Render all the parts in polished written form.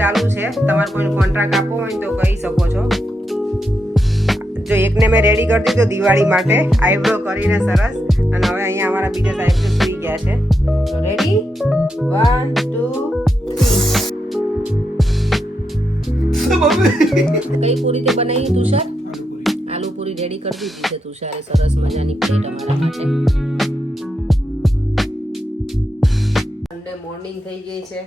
ચાલુ છે, તમારે કોઈ કોન્ટ્રાક્ટ આપવો હોય તો કહી શકો છો. જો એકને મેં રેડી કરી દીધો દિવાળી માટે આઈબ્રો કરીને સરસ, અને હવે અહીંયા અમારા બીજા સાહેબ તો સુઈ ગયા છે. તો રેડી 1 2 3. કઈ પૂરી તે બનાવી તુષાર? આલુ પૂરી રેડી કરી દીધી છે તુષારે, સરસ મજાની પ્લેટ અમારા માટે. સન્ડે મોર્નિંગ થઈ ગઈ છે.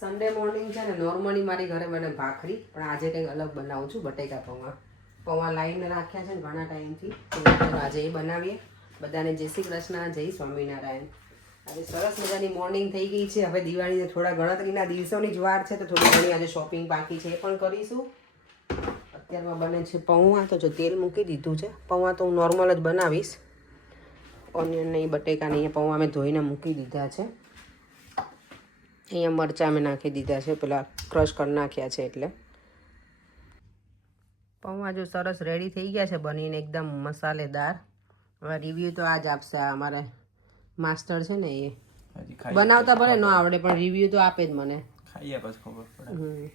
સન્ડે મોર્નિંગ છે ને નોર્મલી મારી ઘરે બને ભાખરી, પણ આજે કંઈક અલગ બનાવું છું. બટેકા પૌવા લાવીને રાખ્યા છે ને ઘણા ટાઈમથી, તો આજે એ બનાવીએ. બધાને જય શ્રી કૃષ્ણ, જય સ્વામિનારાયણ. આજે સરસ મજાની મોર્નિંગ થઈ ગઈ છે. હવે દિવાળીને થોડા ગણતરીના દિવસોની જ વાર છે, તો થોડી ઘણી આજે શોપિંગ બાકી છે, એ પણ કરીશું. અત્યારમાં બને છે પૌવા, તો જો તેલ મૂકી દીધું છે. પૌવા તો હું નોર્મલ જ બનાવીશ. ઓનિયન નહીં, બટેકા નહીં, પૌવા મેં ધોઈને મૂકી દીધા છે. અહીંયા મરચાં મેં નાખી દીધા છે, પેલા ક્રશ કરી નાખ્યા છે એટલે. પૌવા જો સરસ રેડી થઈ ગયા છે બનીને, એકદમ મસાલેદાર. હવે રિવ્યૂ તો આ જ આપશે, અમારે માસ્ટર છે ને, એ બનાવતા ભલે ન આવડે પણ રિવ્યૂ તો આપે જ મને. ખાઈએ પછી ખબર પડે.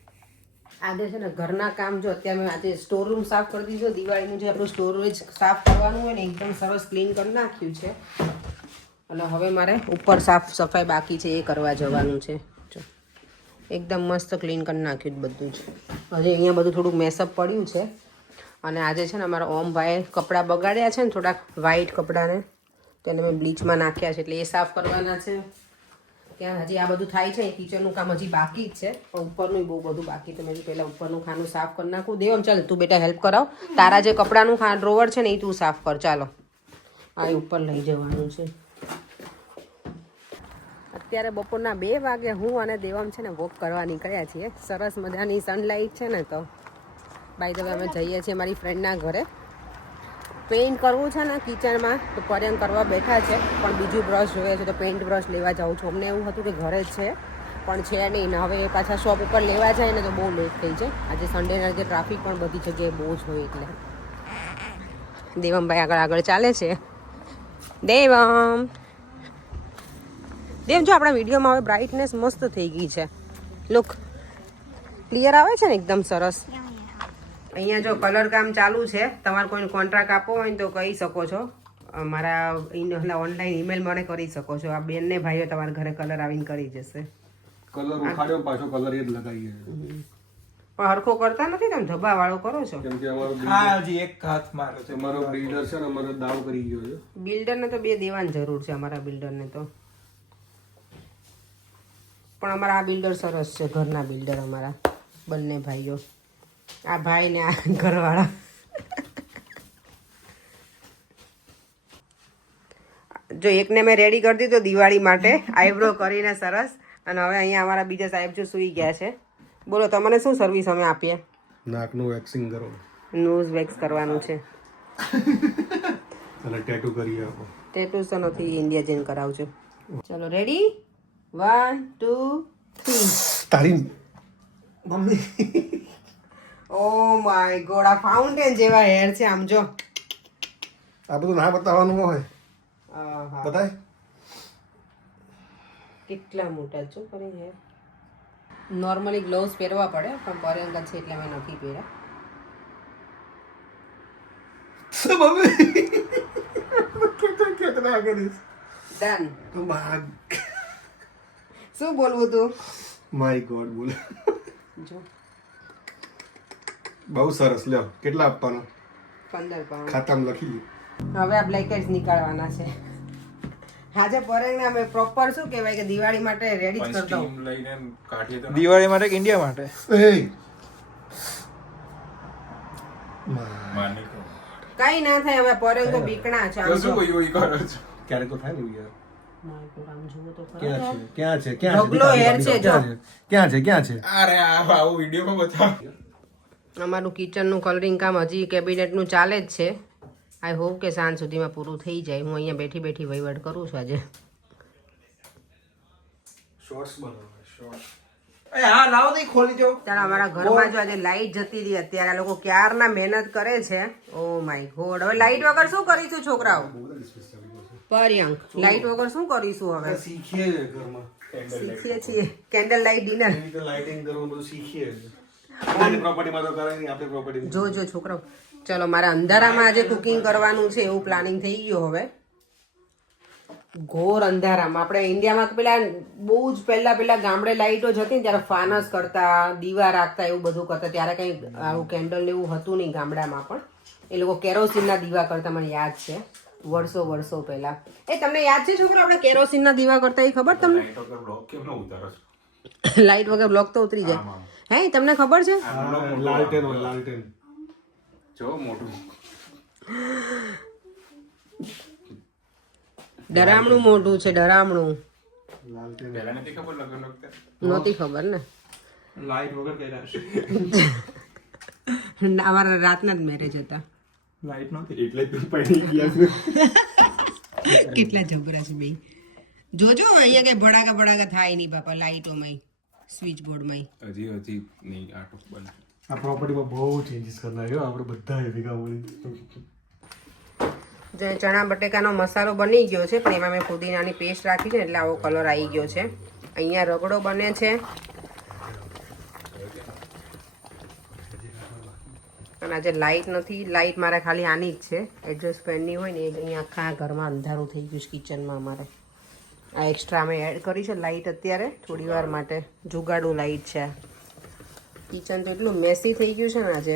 આજે છે ને ઘરના કામ જો અત્યારે મેં આજે સ્ટોર રૂમ સાફ કરી દીધો. દિવાળીનું જે આપણું સ્ટોરેજ સાફ કરવાનું હોય ને એકદમ સરસ ક્લીન કરી નાખ્યું છે, અને હવે મારે ઉપર સાફ સફાઈ બાકી છે, એ કરવા જવાનું છે. જો એકદમ મસ્ત ક્લીન કરી નાખ્યું બધું જ. હજી અહીંયા બધું થોડુંક મેસઅપ પડ્યું છે. અને આજે છે ને અમારા ઓમભાઈએ કપડાં બગાડ્યા છે ને થોડાક વ્હાઈટ કપડાને, તેને મેં બ્લીચમાં નાખ્યા છે, એટલે એ સાફ કરવાના છે. ત્યાં હજી આ બધું થાય છે, કિચનનું કામ હજી બાકી જ છે, પણ ઉપરનું બહુ બધું બાકી. તો મેં પહેલાં ઉપરનું ખાનું સાફ કરી નાખું. દેવમ ચાલ તું બેટા હેલ્પ કરાવ. તારા જે કપડાનું ડ્રોવર છે ને એ તું સાફ કર. ચાલો આ ઉપર લઈ જવાનું છે. અત્યારે બપોરના 2 વાગે હું અને દેવમ છે ને વોક કરવા નીકળ્યા છીએ. સરસ મજાની સનલાઇટ છે ને, તો બાય ધ વે અમે જઈએ છીએ મારી ફ્રેન્ડના ઘરે. પેઇન્ટ કરવું છે ને કિચનમાં, તો પર્યંક કરવા બેઠા છે, પણ બીજું બ્રશ જોઈએ છે, તો પેઇન્ટ બ્રશ લેવા જાઉં છું. અમને એવું હતું કે ઘરે જ છે, પણ છે નહીં ને. હવે પાછા શોપ ઉપર લેવા જાય ને તો બહુ લેટ થઈ જાય. આજે સન્ડેના લીધે ટ્રાફિક પણ બધી જગ્યાએ બહુ જ હોય એટલે. દેવમભાઈ આગળ ચાલે છે. દેવ જો આપણા વિડીયોમાં હવે બ્રાઇટનેસ મસ્ત થઈ ગઈ છે. લુક ક્લિયર આવે છે ને એકદમ સરસ. અહીંયા જો કલર કામ ચાલુ છે, તમારે કોઈને કોન્ટ્રાક્ટ આપવો હોય તો કહી શકો છો. મારા ઓનલાઈન ઈમેલ મને કરી શકો છો. આ બેનને ભાઈઓ તમારા ઘરે કલર આવીને કરી જશે. કલર ઉખાડ્યો પાછો કલર એ જ લગાવીએ. પણ હરખો કરતા નથી, તમે ધબ્બા વાળો કરો છો. કેમ કે અમારો હા હજી એક હાથ માર્યો છે. અમારો બિલ્ડર છે ને અમારો દાવ કરી ગયો છે. બિલ્ડરને તો 2 દેવાની જરૂર છે, અમારા બિલ્ડરને તો. પણ અમારા આ બિલ્ડર સરસ છે, ઘરના બિલ્ડર અમારા બંને ભાઈઓ. આ ભાઈ ને આ ઘરવાળા. જો એકને મેં રેડી કરી દીધો દિવાળી માટે આઈબ્રો કરીને સરસ, અને હવે અહીંયા અમારા બીજા સાહેબ જો સુઈ ગયા છે. બોલો તમને શું સર્વિસ અમે આપીએ? નાકનું વેક્સિંગ કરો, નોઝ વેક્સ કરવાનું છે, અને ટેટુ કરી આપો. ટેટુ તો નથી, ઇન્ડિયા જઈને કરાવજો. ચલો રેડી 1 2 3. તારી મમ્મી. ઓ માય ગોડ, આ ફાઉન્ટેન જેવા હેર છે. આમ જો આ બધું ના બતાવવાનું હોય. બતાય કેટલા મોટા છો કરી હેર. નોર્મલી ગ્લોવ્સ પહેરવા પડે, પણ પર્યંક છે એટલે મેં નથી પહેર્યા. કેટલા કરીશ ડન. શું બોલવું તું? માય ગોડ બોલે. જો બહુ સરસ. લ્યો કેટલા આપવાના? 15 પાઉન્ડ ખાતામાં લખી. હવે આ બ્લેકેટ્સ નીકાળવાના છે. આજે પરેંગને અમે પ્રોપર શું કહેવાય કે દિવાળી માટે રેડી જ કરતો. લઈને કાઢીએ તો દિવાળી માટે કે ઇન્ડિયા માટે? કઈ ના થાય. હવે પરેંગ તો બીકણા છે. આમ જો ક્યારે તો થાય ને યાર. માય ગોડ, આમ જુઓ તો ખરા. ક્યાં છે ઢગલો હેર છે જો. ક્યાં છે? અરે આવું વિડીયોમાં બતાવ. અમારું કિચનનું કલરિંગ કામ હજી કેબિનેટનું ચાલે જ છે. આઈ હોપ કે સાંજ સુધીમાં પૂરું થઈ જાય. હું અહીંયા બેઠી બેઠી વહીવટ કરું છું આજે. શોર્ટ્સ બનાવો, શોર્ટ્સ. હા લાવો તો ખોલી જો. ત્યારે અમારા ઘરમાં જો આજે લાઈટ જતી રહી. અત્યારે આ લોકો ક્યારના મહેનત કરે છે. ઓ માય ગોડ, હવે લાઈટ વગર શું કરીશું છોકરાઓ? પર્યંક લાઈટ વગર શું કરીશું હવે? શીખીએ ઘરમાં. શીખીએ છીએ કેન્ડલ લાઇટ ડિનર. એવી રીતે લાઇટિંગ કરવાનું બધું શીખીએ છીએ પ્રોપર્ટીમાં તો કરાય નહીં આપણે પ્રોપર્ટી જો છોકરાઓ, ચલો મારા અંધારામાં આજે કુકિંગ કરવાનું છે એવું પ્લાનિંગ થઈ ગયું. હવે ઘોર અંધારામાં આપણે ઇન્ડિયામાં પેલા બહુ જ પહેલા ગામડે લાઇટો જ હતી ને ત્યારે ફાનસ કરતા, દીવા રાખતા, એવું બધું કરતા. ત્યારે કંઈ આવું કેન્ડલ ને એવું હતું નહીં ગામડામાં, પણ એ લોકો કેરોસીનના દીવા કરતા. મને યાદ છે વર્ષો પહેલા. એ તમને યાદ છે છોકરા આપણે કેરોસીનના દીવા કરતા? એ ખબર તમને? લાઇટ વગર બ્લોક તો ઉતરી જાય. હે તમને ખબર છે? લાલટેન હોય લાલટેન. જો મોટું ડરામણું મોઢું છે, ડરામણું. લાલટેન પહેલા નથી ખબર લગન વખતે નહોતી ખબર ને. લાઈટ વગર કર્યા છે. અમારા રાતના જ મેરેજ હતા. લાઈટ નહોતી એટલે જ પડી ગયા છે. કેટલા જબરા છે ભાઈ. જોજો અહીંયા કઈ ભડાકા થાય નહીં બાપા લાઈટોમાં, સ્વિચ બોર્ડમાં. હજી નહીં આટો બને. આ પ્રોપર્ટીમાં બહુ ચેન્જીસ કરનાર છે આપણે બધા ભેગા મળી. જે ચણા બટેકાનો મસાલો બની ગયો છે, પણ એમાં મેં ફુદીનાની પેસ્ટ રાખી છે એટલે આવો કલર આવી ગયો છે. અહીંયા રગડો બને છે અને આજે લાઇટ નથી. લાઇટ મારે ખાલી આની જ છે, એડજસ્ટ ફેનની હોય ને. એ અહીંયા આખા ઘરમાં અંધારું થઈ ગયું છે કિચનમાં અમારે. આ એક્સ્ટ્રા અમે એડ કરી છે લાઇટ અત્યારે થોડી વાર માટે. જુગાડું લાઇટ છે. કિચન તો એટલું મેસી થઈ ગયું છે ને આજે.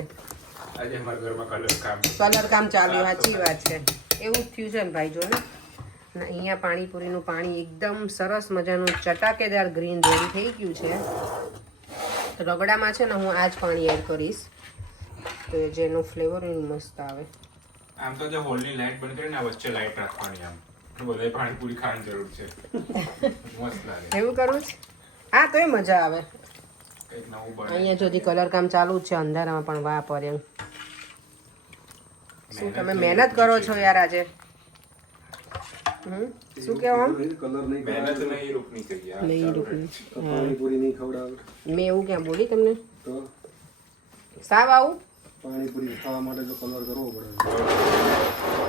આજે અમારા ઘરમાં કલર કામ ચાલ્યું, સાચી વાત છે. એવું જ થયું છે ને ભાઈ, જો ને. અને અહીંયા પાણીપુરીનું પાણી એકદમ સરસ મજાનું ચટાકેદાર ગ્રીન રેડી થઈ ગયું છે. રગડામાં છે ને હું આ જ પાણી એડ કરીશ તો જેનો ફ્લેવર મસ્ત આવે. આમ તો જે હોલની લાઈટ બંધ કરીને વચ્ચે લાઈટ રાખવાની. આમ બધાય પાણીપુરી ખાવાની જરૂર છે. મસ્ત લાગે. એવું કરવું છે? હા તોય મજા આવે. કંઈક નવું બને. અહીંયા જો કલર કામ ચાલુ જ છે અંધારામાં, પણ વાહ પર શું તમે મહેનત કરો છો યાર આજે. શું કહેવા કલર નહીં મહેનત નહીં રૂપની કરી આ નહીં રૂકની. પાણીપુરી નહીં ખવડાવે મેં એવું ક્યાં બોલી તમને? તો સાવ આવું પાણીપુરી ખાવા માટે જો કલર કરવો પડે.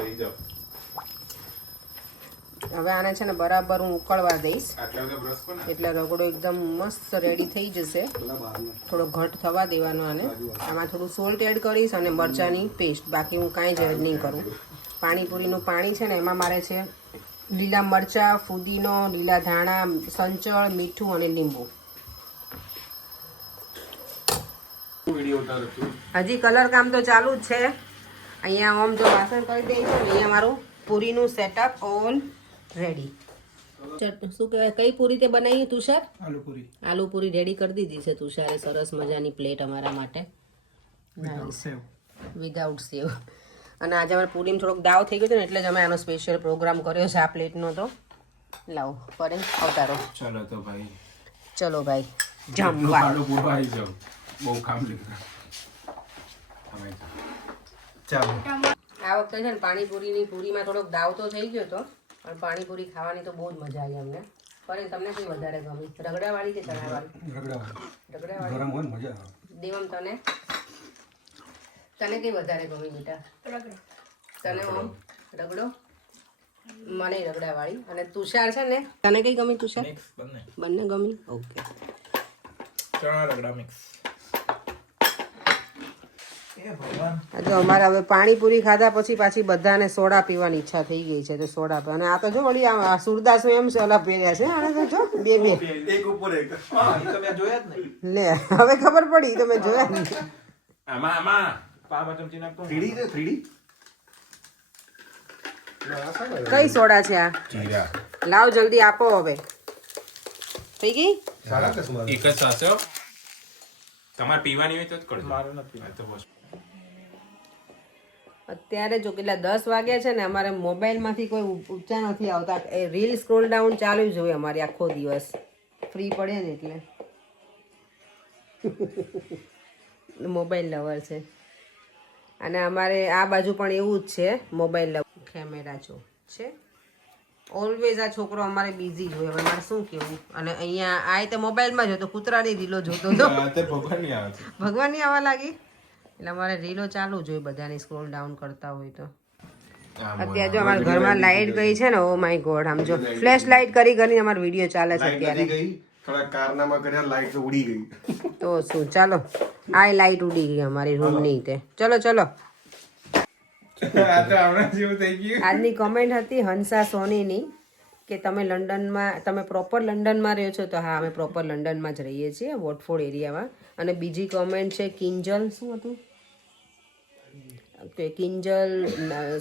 થઈ જાવ. હવે આને છે ને બરાબર હું ઉકળવા દઈશ આટલા બધા બ્રશ પણ એટલે રગડો એકદમ મસ્ત રેડી થઈ જશે. પેલા બહારના થોડો ઘટ થવા દેવાનો આને. આમાં થોડું સોલ્ટ એડ કરીશ અને મરચાંની પેસ્ટ. બાકી હું કાંઈ જ એડ નહીં કરું. પાણીપુરીનું પાણી છે ને એમાં મારે છે લીલા મરચાં, ફુદીનો, લીલા ધાણા, સંચળ, મીઠું અને લીંબુ. વિડીયો ઉતારું છું. હજી કલર કામ તો ચાલુ જ છે. અહીંયા આમ જો વાસણ કરી દઈ છે ને અહીંયા મારું પૂરીનું સેટઅપ ઓલ રેડી. શું કહેવાય, કઈ પૂરી તે બનાવી તુષાર? આલુ પૂરી રેડી કરી દીધી છે તુષારે. સરસ મજાની પ્લેટ અમારા માટે વિધાઉટ સેવ. અને આજે અમારે પૂરીમાં થોડોક દાવ થઈ ગયો છે ને એટલે જ અમે આનો સ્પેશિયલ પ્રોગ્રામ કર્યો છે આ પ્લેટનો. તો લાવો ફરે અવતારો. ચલો તો ભાઈ, ચલો ભાઈ જમવા. પૂરો આવી જાવ. બહુ કામ લીધું. ચાલો આ વખતે છે ને પાણીપુરીની પૂરીમાં થોડોક દાવ તો થઈ ગયો હતો, પણ પાણીપુરી ખાવાની તો બહુ જ મજા આવી અમને. પણ તમને કઈ વધારે ગમી, રગડાવાળી કે ચણાવાળી? રગડાવાળી. ગરમ હોય ને મજા આવે. દેવમ તને કઈ વધારે ગમી બેટા? તને ઓમ રગડો? મને રગડાવાળી. અને તુષાર છે ને, તને કઈ ગમી તુષાર? બંને ગમી. ઓકે. ચણા રગડા મિક્સ. તો અમારે હવે પાણીપુરી ખાધા પછી પાછી બધાને સોડા પીવાની ઈચ્છા થઈ ગઈ છે તો સોડા પીવા. અને આ તો જો વળી આ સુરદાસો એમ સલા પહેર્યા છે. આને તો જો બે એક ઉપર એક. તમે જોયા જ નહીં. લે હવે ખબર પડી. તો મેં જોયા નહીં. આમાં પાવ ચમચી નાખતો. 3D ને 3D કઈ સોડા છે આ? જીરા. લાવ જલ્દી આપો હવે. થઈ ગઈ? સારા કસ્ટમર. એક જ સાસો. તમારે પીવાની હોય તો જ કરજો. મારે નથી. તો બસ. અત્યારે જો કેટલા 10 વાગ્યા છે ને, અમારે મોબાઈલમાંથી કોઈ ઊંચા નથી આવતા. એ રીલ સ્ક્રોલ ડાઉન ચાલુ જ હોય અમારી આખો દિવસ. ફ્રી પડે ને એટલે મોબાઈલ લવર છે. અને અમારે આ બાજુ પણ એવું જ છે, મોબાઈલ લવર. કેમેરા જો છે ઓલવેઝ. આ છોકરો અમારે બિઝી જ હોય. હવે મારે શું કેવું. અને અહીંયા આ તો મોબાઈલમાં જ હતો, કૂતરાની રીલો જોતો હતો. ભગવાનની આવવા લાગી એટલે અમારે રીલો ચાલુ જ હોય બધાની, સ્ક્રોલ ડાઉન કરતા હોય તો. અત્યારે જો અમારા ઘરમાં લાઈટ ગઈ છે ને, ઓ માય ગોડ, આમ જો ફ્લેશ લાઈટ કરી કરીને અમારો વિડીયો ચાલે છે લાઈટ અત્યારે. નથી ગઈ, થોડા કારનામા કર્યા, લાઈટ તો ઉડી ગઈ. તો શું, ચાલો આ લાઈટ ઉડી ગઈ અમારી રૂમની તે. ચલો ચલો, આ તો હમણાં જેવું થઈ ગયું. આજની કોમેન્ટ હતી હંસા સોનીની કે તમે લંડનમાં, તમે પ્રોપર લંડનમાં રહ્યો છો? તો હા, અમે પ્રોપર લંડનમાં જ રહીએ છીએ, વોટફોર્ડ એરિયામાં. અને બીજી કોમેન્ટ છે કિંજલ, શું હતું કે કિંજલ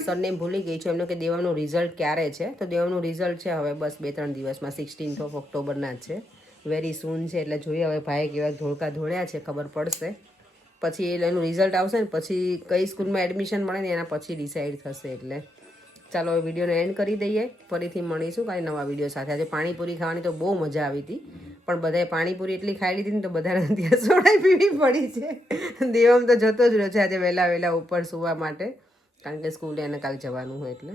સરનેમ ભૂલી ગઈ છે એમનું, કે દેવાનું રિઝલ્ટ ક્યારે છે? તો દેવાનું રિઝલ્ટ છે હવે બસ 2-3 દિવસમાં, 16 ઓક્ટોબરના જ છે, વેરી સૂન છે. એટલે જોઈએ હવે ભાઈ કેવા ધોળકા ધોળ્યા છે, ખબર પડશે. પછી એનું રિઝલ્ટ આવશે ને પછી કઈ સ્કૂલમાં એડમિશન મળે ને એના પછી ડિસાઈડ થશે. એટલે ચાલો હવે વિડીયોને એન્ડ કરી દઈએ, ફરીથી મળીશું કાંઈ નવા વિડીયો સાથે. આજે પાણીપુરી ખાવાની તો બહુ મજા આવી હતી, પણ બધાએ પાણીપુરી એટલી ખાઈ લીધી ને તો બધાને ત્યાં સોડાઈ પીવી પડી છે. દેવમ તો જતો જ રહ્યો છે આજે વહેલા ઉપર સુવા માટે, કારણ કે સ્કૂલે એને કાલે જવાનું હોય. એટલે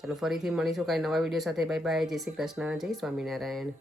ચાલો ફરીથી મળીશું કાંઈ નવા વિડીયો સાથે. બાય બાય, જય શ્રી કૃષ્ણ, જય સ્વામિનારાયણ.